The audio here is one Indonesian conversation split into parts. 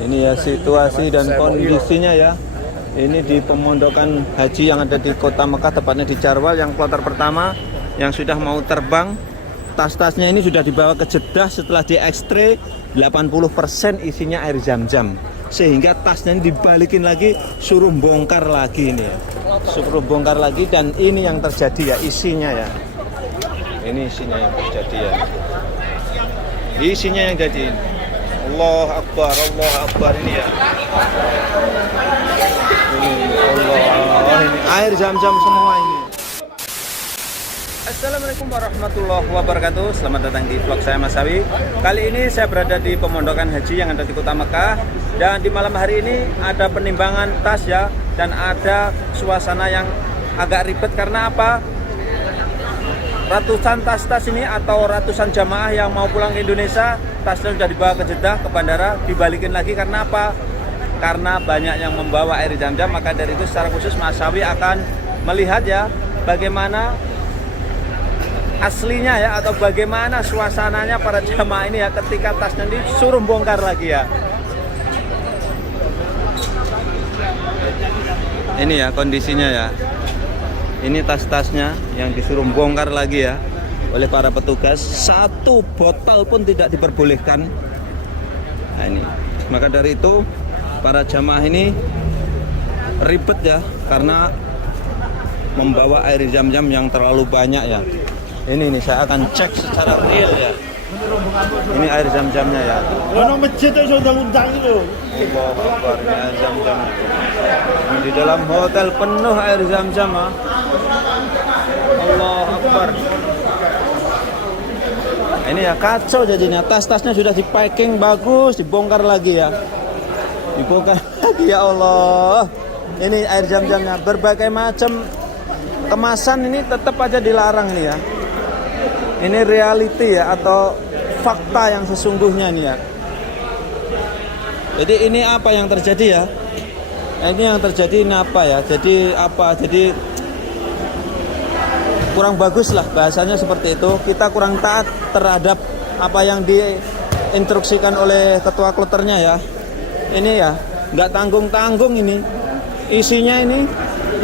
Ini ya situasi dan kondisinya ya. Ini di pemondokan haji yang ada di Kota Mekah, tepatnya di Jarwal, yang kloter pertama yang sudah mau terbang. Tas-tasnya ini sudah dibawa ke Jeddah setelah diekstray 80% isinya air zam-zam. Sehingga tasnya ini dibalikin lagi, suruh bongkar lagi ini ya. Suruh bongkar lagi, dan ini yang terjadi ya, isinya ya. Ini isinya yang terjadi ya. Isinya yang jadi. Allah Akbar ini ya. Ini Allah, ini air zam-zam semua ini. Assalamualaikum warahmatullahi wabarakatuh. Selamat datang di vlog saya Mas Sawi. Kali ini saya berada di pemondokan haji yang ada di Kota Mekah. Dan di malam hari ini ada penimbangan tas ya. Dan ada suasana yang agak ribet karena apa? Ratusan tas-tas ini atau ratusan jamaah yang mau pulang ke Indonesia, tasnya sudah dibawa ke Jeddah, ke bandara, dibalikin lagi karena apa? Karena banyak yang membawa air zam-zam. Maka dari itu secara khusus Mas Sawi akan melihat ya bagaimana aslinya ya, atau bagaimana suasananya para jamaah ini ya ketika tasnya disuruh bongkar lagi ya. Ini ya kondisinya ya. Ini tas-tasnya yang disuruh bongkar lagi ya oleh para petugas. Satu botol pun tidak diperbolehkan. Nah ini. Maka dari itu para jamaah ini ribet ya karena membawa air zam-zam yang terlalu banyak ya. Ini saya akan cek secara real ya. Ini air zam-zamnya ya. Ono masjid itu sudah undang itu. Allahu Akbar, ini air zam-zam. Di dalam hotel penuh air zam-zam ah. Allahu Akbar. Ini ya kacau jadinya. Tas-tasnya sudah di-packing bagus, dibongkar lagi ya. Dibongkar lagi ya Allah. Ini air zam-zamnya, berbagai macam kemasan ini tetap aja dilarang nih ya. Ini reality ya, atau fakta yang sesungguhnya nih ya. Jadi ini apa yang terjadi ya? Ini yang terjadi ini apa ya? Jadi apa? Jadi kurang bagus lah bahasanya seperti itu. Kita kurang taat terhadap apa yang diinstruksikan oleh ketua kloternya ya. Ini ya, nggak tanggung-tanggung ini. Isinya ini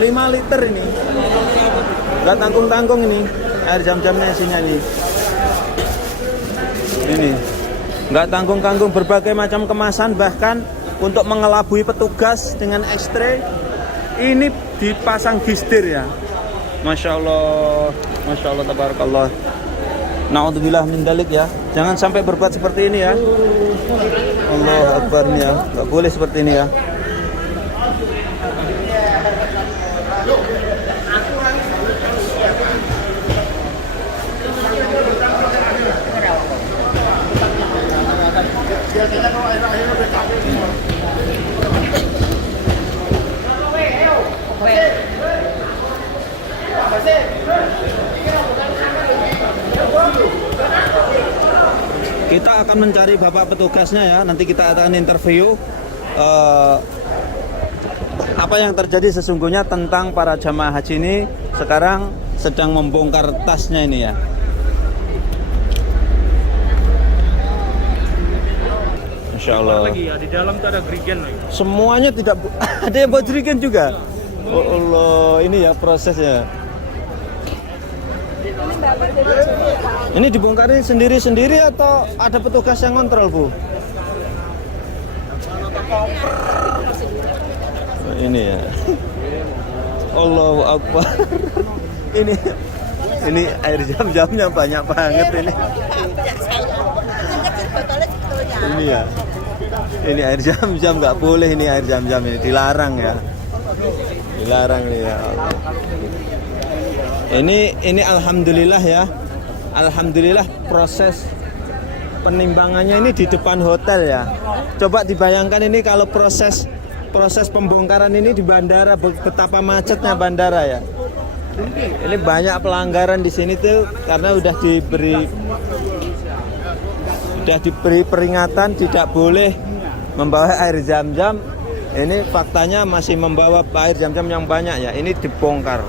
5 liter ini. Nggak tanggung-tanggung ini. Air zam-zamnya isinya ini. Ini nggak tanggung-tanggung, berbagai macam kemasan, bahkan untuk mengelabui petugas dengan ekstray ini dipasang gisdir ya. Masya Allah tabarakallah. Naudzubillah min dalik ya. Jangan sampai berbuat seperti ini ya. Allahu Akbar nih ya. Nggak boleh seperti ini ya. Biasanya kalau air-airnya udah capek. Kita akan mencari bapak petugasnya ya. Nanti kita akan interview apa yang terjadi sesungguhnya tentang para jamaah haji ini sekarang sedang membongkar tasnya ini ya. Insya Allah. Lagi ya, di dalam tuh ada gerigen lagi. Semuanya tidak ada yang buat jerigen juga. Oh Allah, ini ya prosesnya. Ini dibongkarin sendiri-sendiri atau ada petugas yang ngontrol, Bu? Ini ya. Allahu Akbar. Ini air zam-zamnya banyak banget ini. Ini ya. Ini air zam-zam nggak boleh, ini air zam-zam ini dilarang ya. Dilarang nih ya. Ini alhamdulillah ya. Alhamdulillah proses penimbangannya ini di depan hotel ya. Coba dibayangkan ini kalau proses pembongkaran ini di bandara, betapa macetnya bandara ya. Ini banyak pelanggaran di sini tuh karena udah diberi peringatan tidak boleh membawa air zam-zam. Ini faktanya masih membawa air zam-zam yang banyak ya. Ini dibongkar.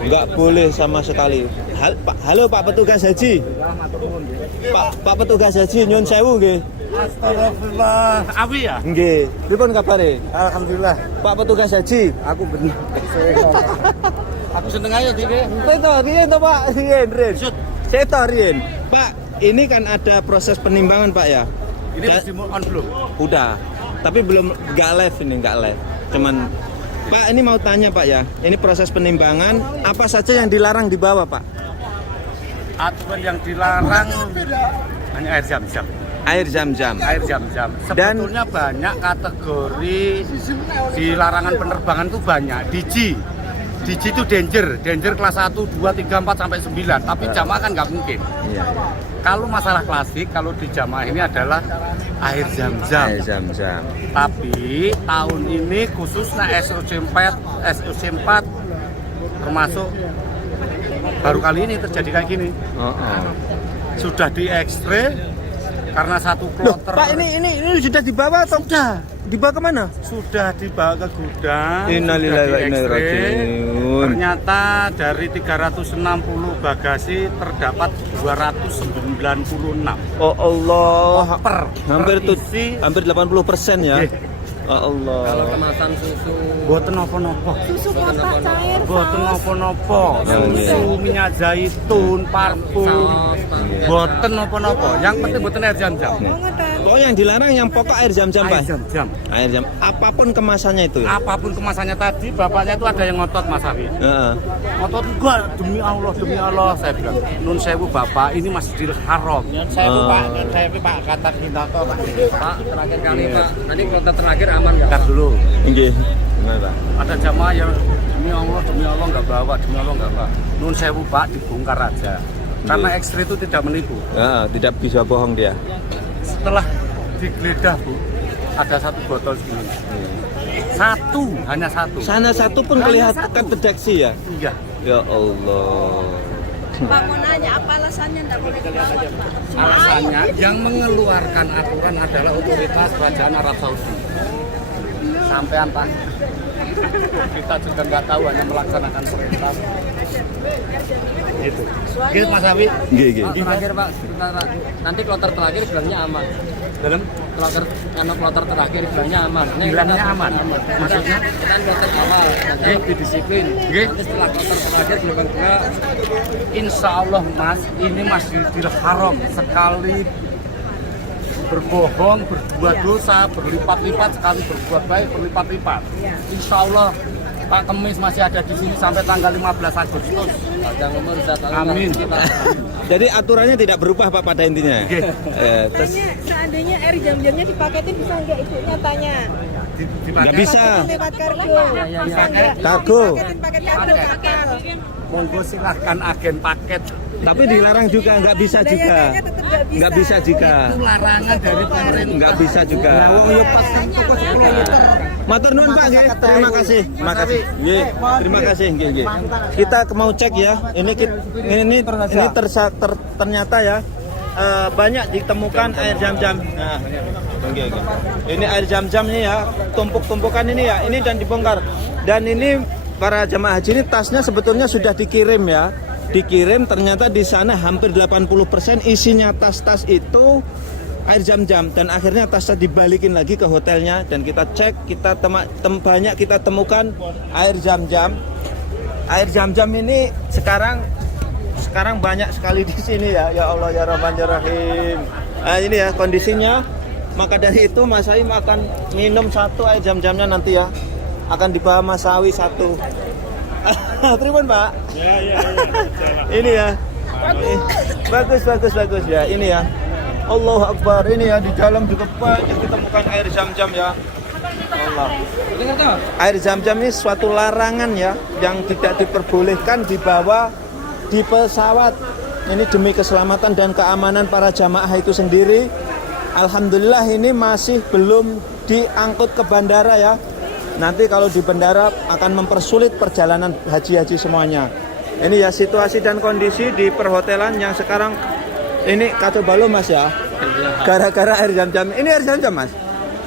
Enggak boleh sama sekali. Halo Pak Petugas Haji. Pak Petugas Haji nyun sewu nggih. Astagfirullah. Awi ya? Nggih. Pripun kabare? Alhamdulillah. Pak petugas haji. Aku bener. Aku seneng aja Dik. Seto, riyen to Pak? Riyen. Seto riyen. Pak, ini kan ada proses penimbangan Pak ya? Ini mesti on belum? Udah. Tapi belum nggak live ini, nggak live. Cuman Pak, ini mau tanya Pak ya. Ini proses penimbangan, apa saja yang dilarang dibawa Pak? Aturan yang dilarang hanya air zam-zam. Air zam-zam. Air zam-zam. Dan- Sebetulnya banyak kategori di larangan penerbangan itu banyak. Digi itu danger kelas 1, 2, 3, 4 sampai 9. Tapi jamaah kan nggak mungkin. Iya. Kalau masalah klasik, kalau di jamaah ini adalah air zam-zam. Air zam-zam. Tapi tahun ini khususnya SOC 4 termasuk baru kali ini terjadi kayak gini. Oh. Sudah di X-ray karena satu Loh, kloter. Pak ini sudah dibawa atau Sudah. dibawa kemana? Sudah dibawa ke gudang. Innalillahi wa sudah inna ilaihi di-X-ray. raji'un. Ternyata dari 360 bagasi terdapat 296 Oh Allah. Hampir terisi. hampir 80% ya. Nggih. Oh Allah. Kalau kemasan susu Boten napa-napa. Susu kotak cair, Boten saus. napa-napa. Oh, iya. Susu, minyak zaitun, parfum. saus Boten napa-napa. Yang penting boten air zam-zam. Pokoknya yang dilarang yang pokok air zam-zam Air Pak. zam-zam. Air zam. Apapun kemasannya itu. Ya? Apapun kemasannya tadi, bapaknya itu ada yang ngotot Mas Awi. Heeh. Ngotot enggak, demi Allah, saya bilang. Nun sewu Bapak, ini Masjidil Haram. Nun sewu Pak, nun sewu Pak, kata kita toh Pak. Pak, terakhir kali Pak. Nanti kloter terakhir aman nggak? Bentar dulu. Nggih. Gimana Pak? Ada jamaah yang demi Allah nggak bawa, demi Allah nggak bawa. Nun sewu Pak, dibongkar aja. Karena X-ray itu tidak menipu. Tidak bisa bohong dia. Setelah digeledah Bu, ada satu botol segini. Satu, hanya satu. Sana satu pun Hanya kelihatan satu. terdeteksi ya. Iya. Ya Allah. Pak mau nanya apa alasannya enggak boleh dirawat Pak? Cuma Alasannya air. yang mengeluarkan aturan adalah otoritas kerajaan Arab Saudi. Sampean Pak. Kita juga nggak tahu, hanya melaksanakan perintah. Gitu. Gitu Mas Awi. Nggih. Pak, terakhir Pak, sebentar, Pak. Nanti kloter terakhir bilangnya aman. Dalam Kloter terakhir bilangnya aman. Ini Bilangnya kita aman. Maksudnya? kita kan kloter awal, kita lebih disiplin. Nggih. Nanti setelah kloter terakhir gelombang 2, Insya Allah Mas, ini Masjidil Haram. Sekali berbohong, berbuat dosa, berlipat-lipat, sekali berbuat baik, berlipat-lipat. Insya Allah Pak Kemis masih ada di sini sampai tanggal 15 Agustus. panjang umur Ustaz. Amin. Jadi aturannya tidak berubah Pak pada intinya. Nggih. Terus Seandainya air jam-jamnya dipaketin bisa nggak itu nyatanya? nggak bisa. Lewat kargo. Bisa nggak? Kargo. Dipaketin paket kargo kapal. Monggo silahkan agen paket. Tapi dilarang juga, nggak bisa juga. Layanannya tetap nggak bisa. Nggak bisa juga. Itu larangan dari pemerintah. Nggak bisa juga. Matur nuwun Pak nggih. Terima kasih. Makasih. Nggih. Terima kasih nggih. Kita mau cek ya. Ini ternyata ya banyak ditemukan air zam-zam. Nah, nggih. Ini air zam-zam ini ya, tumpuk-tumpukan ini ya. Ini dan dibongkar. Dan ini para jemaah haji ini tasnya sebetulnya sudah dikirim ya. Dikirim ternyata di sana hampir 80% isinya tas-tas itu air zam-zam dan akhirnya tasnya dibalikin lagi ke hotelnya dan kita cek banyak kita temukan air zam-zam. Air zam-zam ini sekarang banyak sekali di sini ya. Ya Allah ya Rahman ya Rahim. Nah, ini ya kondisinya. Maka dari itu Mas Aim akan minum satu air zam-zamnya nanti ya. Akan dibawa Mas Awi satu. Pripun Pak? Ya. Ini ya. Bagus ya. Ini ya. Allahu Akbar. Ini ya di dalam juga banyak ditemukan air zam-zam ya. Allah. Air zam-zam ini suatu larangan ya yang tidak diperbolehkan dibawa di pesawat. Ini demi keselamatan dan keamanan para jamaah itu sendiri. Alhamdulillah ini masih belum diangkut ke bandara ya. Nanti kalau di bandara akan mempersulit perjalanan haji-haji semuanya. Ini ya situasi dan kondisi di perhotelan yang sekarang ini kacau balau Mas ya. Gara-gara air zam-zam. Ini air zam-zam Mas?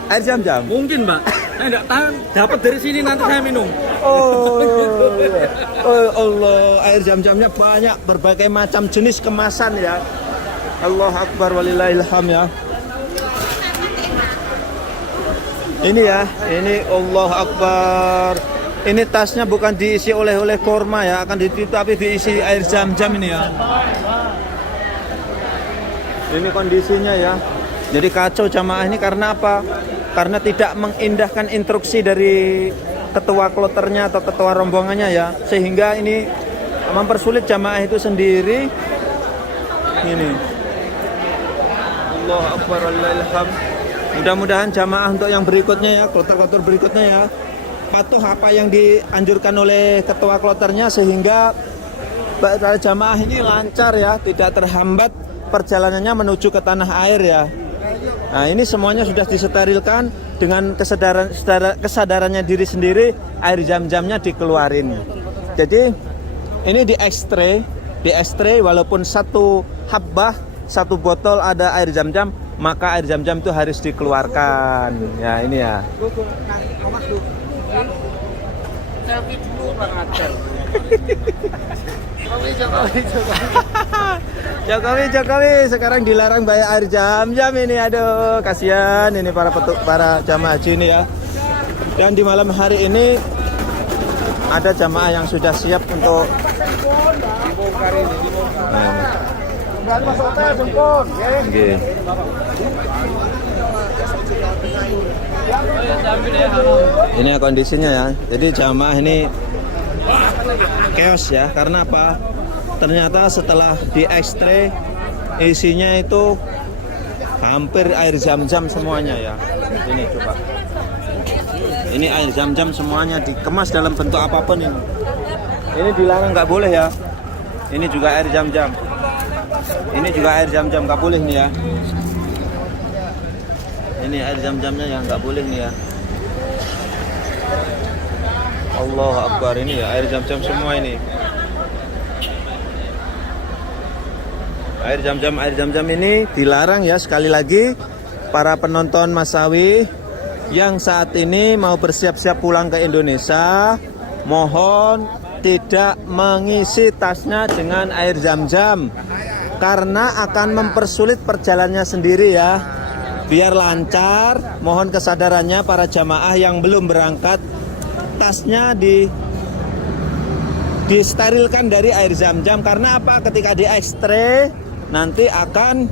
Air zam-zam? Mungkin Mbak. Saya enggak tahu, dapat dari sini nanti saya minum. Oh, iya. Oh Allah, air zam-zamnya banyak berbagai macam jenis kemasan ya. Allah Akbar walillahilham ya. Ini ya, ini Allah Akbar. Ini tasnya bukan diisi oleh korma ya, akan ditutup tapi diisi air zam-zam ini ya. Ini kondisinya ya. Jadi kacau jamaah ini karena apa? Karena tidak mengindahkan instruksi dari ketua kloternya atau ketua rombongannya ya, sehingga ini mempersulit jamaah itu sendiri. Ini. Allah Akbar, Allahilham. Mudah-mudahan jamaah untuk yang berikutnya ya, kloter-kloter berikutnya ya, patuh apa yang dianjurkan oleh ketua kloternya sehingga para jamaah ini lancar ya, tidak terhambat perjalanannya menuju ke tanah air ya. Nah, ini semuanya sudah disterilkan dengan kesadarannya diri sendiri, air zam-zamnya dikeluarin. Jadi ini diekstrai walaupun satu habbah, satu botol ada air zam-zam, maka air zam-zam itu harus dikeluarkan. Ya, ini ya. Jokowi sekarang dilarang bayar air zam-zam ini, aduh kasihan ini para jamaah haji ini ya. Dan di malam hari ini ada jamaah yang sudah siap untuk okay. Ini ya kondisinya ya. Jadi jamaah ini chaos ya, karena apa? Ternyata setelah diekstrai isinya itu hampir air zam-zam semuanya ya. Ini coba. Ini air zam-zam semuanya dikemas dalam bentuk apapun ini. Ini dilarang, nggak boleh ya. Ini juga air zam-zam. Ini juga air zam-zam, nggak boleh nih ya. Ini air zam-zamnya yang nggak boleh nih ya. Allah Akbar, ini ya air zam-zam semua ini. Air zam-zam ini dilarang ya. Sekali lagi para penonton Masawi yang saat ini mau bersiap-siap pulang ke Indonesia, mohon tidak mengisi tasnya dengan air zam-zam karena akan mempersulit perjalanannya sendiri ya. Biar lancar, mohon kesadarannya para jamaah yang belum berangkat, tasnya disterilkan dari air zam-zam. Karena apa? Ketika diekstrai nanti akan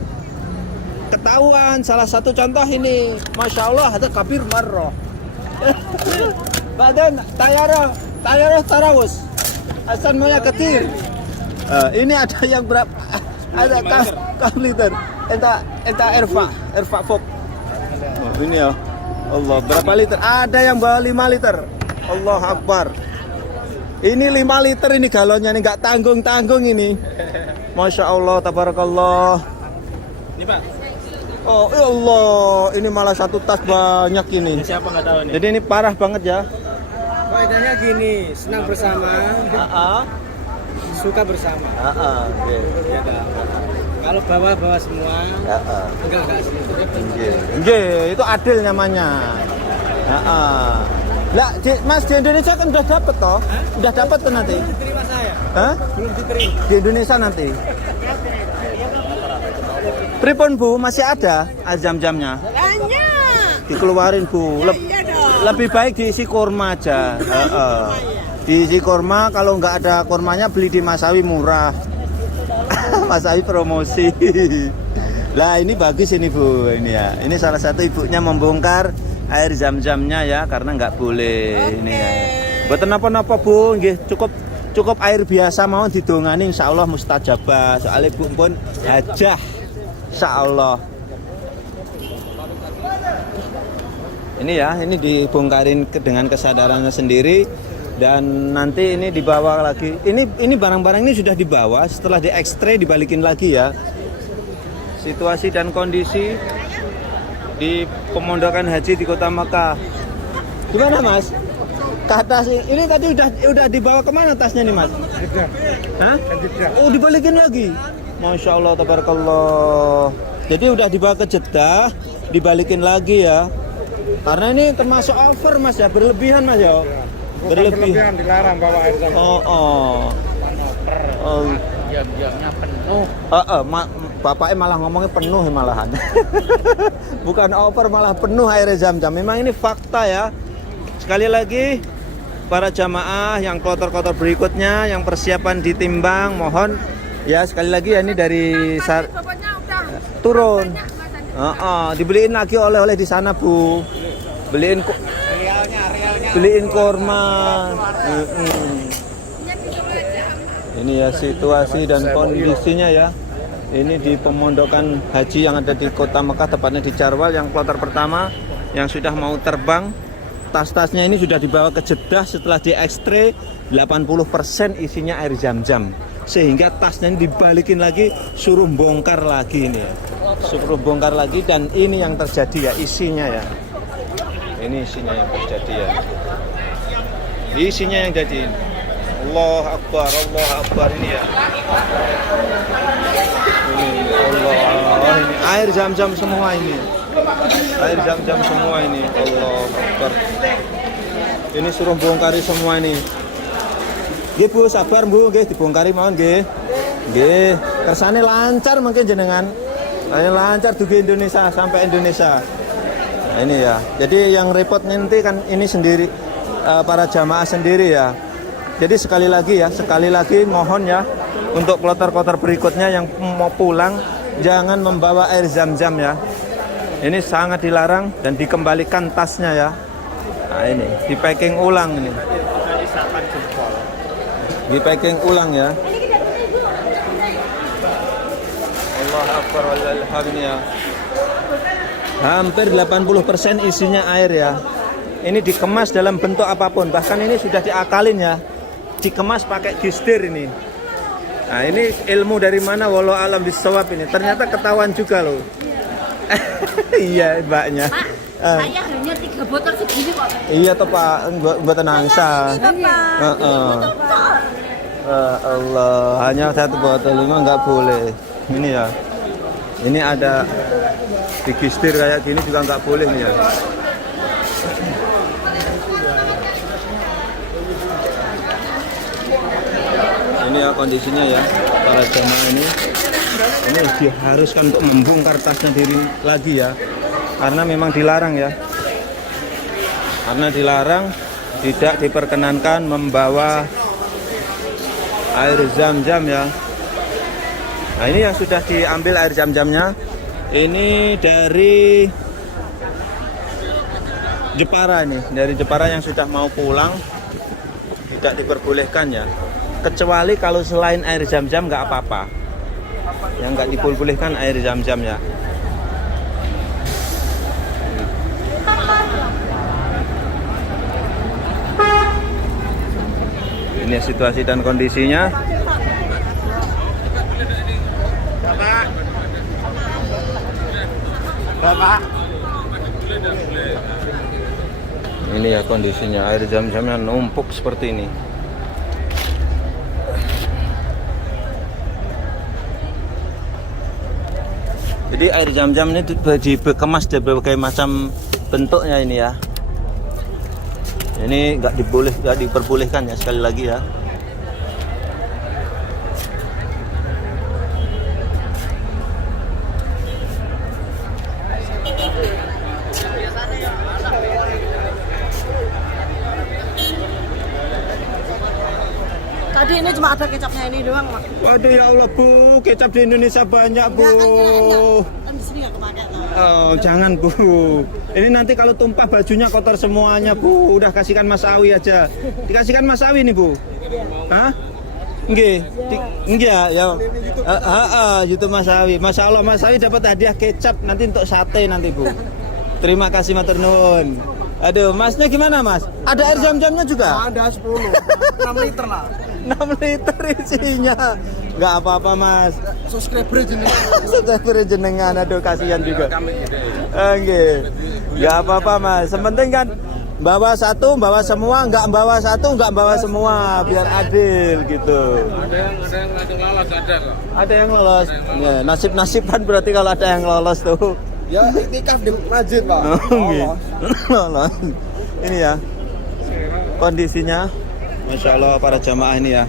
ketahuan. Salah satu contoh ini, Masya Allah, ada kabir marroh. Badan tayarah tarawus asan moya ketir. Ini ada yang berapa? Ada kam liter. Enta erfa fok. Ini ya. Allah, berapa liter? Ada yang bawa 5 liter. Allah Akbar. Ini 5 liter ini galonnya nih, nggak tanggung-tanggung ini. Masya Allah, tabarakallah. Ini Pak. Oh ya Allah, ini malah satu tas banyak ini. Siapa nggak tahu nih? Jadi ini parah banget ya. Kaidahnya gini, senang bersama, suka bersama. Okay. Ya, kalau bawa semua, enggak sedikit. Nggih, itu adil namanya. Lah, Mas di Indonesia kan udah dapet toh? Udah dapet tuh nanti. Belum diterima saya. Hah? Belum diterima. Di Indonesia nanti. Pripun Bu, masih ada azam-jamnya? Banyak. Dikeluarin Bu. Iya dong. Lebih baik diisi kurma aja. Diisi kurma, kalau nggak ada kurmanya beli di Masawi murah. Masawi promosi. Lah ini bagus ini Bu, ini ya. Ini salah satu ibunya membongkar air zam-zamnya ya, karena nggak boleh ini ya. Buat napa-napa Bu, nggih cukup air biasa mau didongani insyaallah mustajabah. Soalnya Bu pun hajah insyaallah. Ini ya, ini dibongkarin dengan kesadarannya sendiri dan nanti ini dibawa lagi. Ini barang-barang ini sudah dibawa, setelah diekstrai dibalikin lagi ya. Situasi dan kondisi di pemondokan haji di Kota Makkah. Gimana Mas? Ke atas ini tadi udah dibawa kemana tasnya nih Mas? Hah? Oh dibalikin lagi. Masya Allah, tabarakallah. Jadi udah dibawa ke Jeddah, dibalikin lagi ya. Karena ini termasuk over Mas ya, berlebihan Mas ya. Berlebihan dilarang bawa air zam-zam. Jam-jamnya penuh. Bapaknya malah ngomongnya penuh malahan. Bukan over, malah penuh air Zam-Zam. Memang ini fakta ya. Sekali lagi, para jamaah yang kloter-kloter berikutnya, yang persiapan ditimbang, mohon ya sekali lagi ya, ini dari Pokoknya udah turun. banyak, Mas. Dibeliin lagi oleh-oleh di sana, Bu. Beliin kurma. Ini ya situasi dan kondisinya ya. Ini di pemondokan haji yang ada di Kota Mekah, tepatnya di Jarwal, yang kloter pertama yang sudah mau terbang. Tas-tasnya ini sudah dibawa ke Jeddah setelah diekstray 80% isinya air Zam-Zam. Sehingga tasnya ini dibalikin lagi, suruh bongkar lagi ini ya. Suruh bongkar lagi, dan ini yang terjadi ya isinya ya. Ini isinya yang terjadi ya. Isinya yang jadi. Allah Akbar ini ya. Ini Allah, ini air Zam-Zam semua ini. Air Zam-Zam semua ini. Allah Akbar. Ini suruh bongkari semua ini. Nggih Bu, sabar Bu, nggih dibongkari mawon nggih. Nggih, kersane lancar mungkin jenengan. Ayo lancar dugi Indonesia sampai Indonesia. Nah, ini ya. Jadi yang repot nanti kan ini sendiri, para jamaah sendiri ya. Jadi sekali lagi mohon ya, untuk kloter-kloter berikutnya yang mau pulang jangan membawa air Zam-Zam ya. Ini sangat dilarang dan dikembalikan tasnya ya. Nah ini di packing ulang ini. Di packing ulang ya. Allah Akbar walhamdulillah. Hampir 80% isinya air ya. Ini dikemas dalam bentuk apapun, bahkan ini sudah diakalin ya. Dikemas pakai gistir ini. Nah ini ilmu dari mana, walau alam bisawab ini. Ternyata ketahuan juga loh. Iya mbaknya. Pak, saya hanya 3 botol segini kok. Iya toh Pak, buat tenangsa. Allah, hanya 1 botol 5 nggak boleh. Ini ya. Ini ada di gistir kayak gini juga nggak boleh nih ya. Ini ya kondisinya ya, para jamaah ini diharuskan untuk membongkar tasnya diri lagi ya, karena memang dilarang ya, karena dilarang, tidak diperkenankan membawa air Zam-Zam ya. Nah ini yang sudah diambil air Zam-Zamnya, ini dari Jepara ini, dari Jepara yang sudah mau pulang, tidak diperbolehkan ya. Kecuali kalau selain air Zam-Zam nggak apa-apa. Yang nggak diperbolehkan air Zam-Zam ya. Ini situasi dan kondisinya. Bapak. Ini ya kondisinya, air Zam-Zamnya numpuk seperti ini. Jadi air Zam-Zam ini dikemas dari berbagai macam bentuknya ini ya. Ini nggak diperbolehkan ya, sekali lagi ya. Tadi ini cuma ada kecapnya ini doang, Mas. Waduh ya Allah Bu, kecap di Indonesia banyak Bu. Kan di sini nggak kepake. Oh jangan Bu, ini nanti kalau tumpah bajunya kotor semuanya Bu. Udah kasihkan Mas Awi aja. Dikasihkan Mas Awi nih Bu. Hah? Nggih, nggih ya. YouTube Mas Awi. Masya Allah Mas Awi dapat hadiah kecap nanti untuk sate nanti Bu. Terima kasih matur nuwun. Aduh, Masnya gimana Mas? Ada air Zam-Zamnya juga? Ada 10, 6 liter lah. 6 liter isinya. Nggak apa-apa Mas. Subscriber jenengan. Subscriber jenengan, aduh kasihan juga. Oke. Nggak apa-apa Mas. Sepenting kan bawa satu, bawa semua, nggak bawa satu, nggak bawa semua, biar adil gitu. Ada yang lolos, ada kok. Ada yang lolos. Ya, nasib-nasiban berarti kalau ada yang lolos tuh. Ya iktikaf di masjid, Pak. Lolos. Ini ya kondisinya, Masya Allah para jamaah ini ya.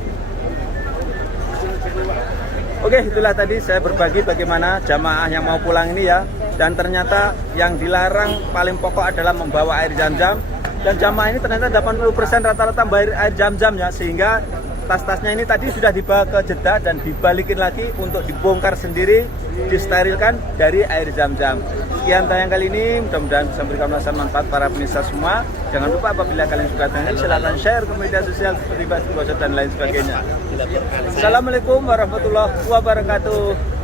Oke, itulah tadi saya berbagi bagaimana jamaah yang mau pulang ini ya. dan ternyata yang dilarang paling pokok adalah membawa air zam-zam, dan jamaah ini ternyata 80% rata-rata bayar air zam-zam ya, sehingga tas-tasnya ini tadi sudah dibawa ke Jeddah dan dibalikin lagi untuk dibongkar sendiri, disterilkan dari air zam-zam. Sekian tayang kali ini, mudah-mudahan bisa memberikan manfaat para pemirsa semua. Jangan lupa apabila kalian suka dengan silahkan share ke media sosial seperti Facebook dan lain sebagainya. Assalamualaikum warahmatullahi wabarakatuh.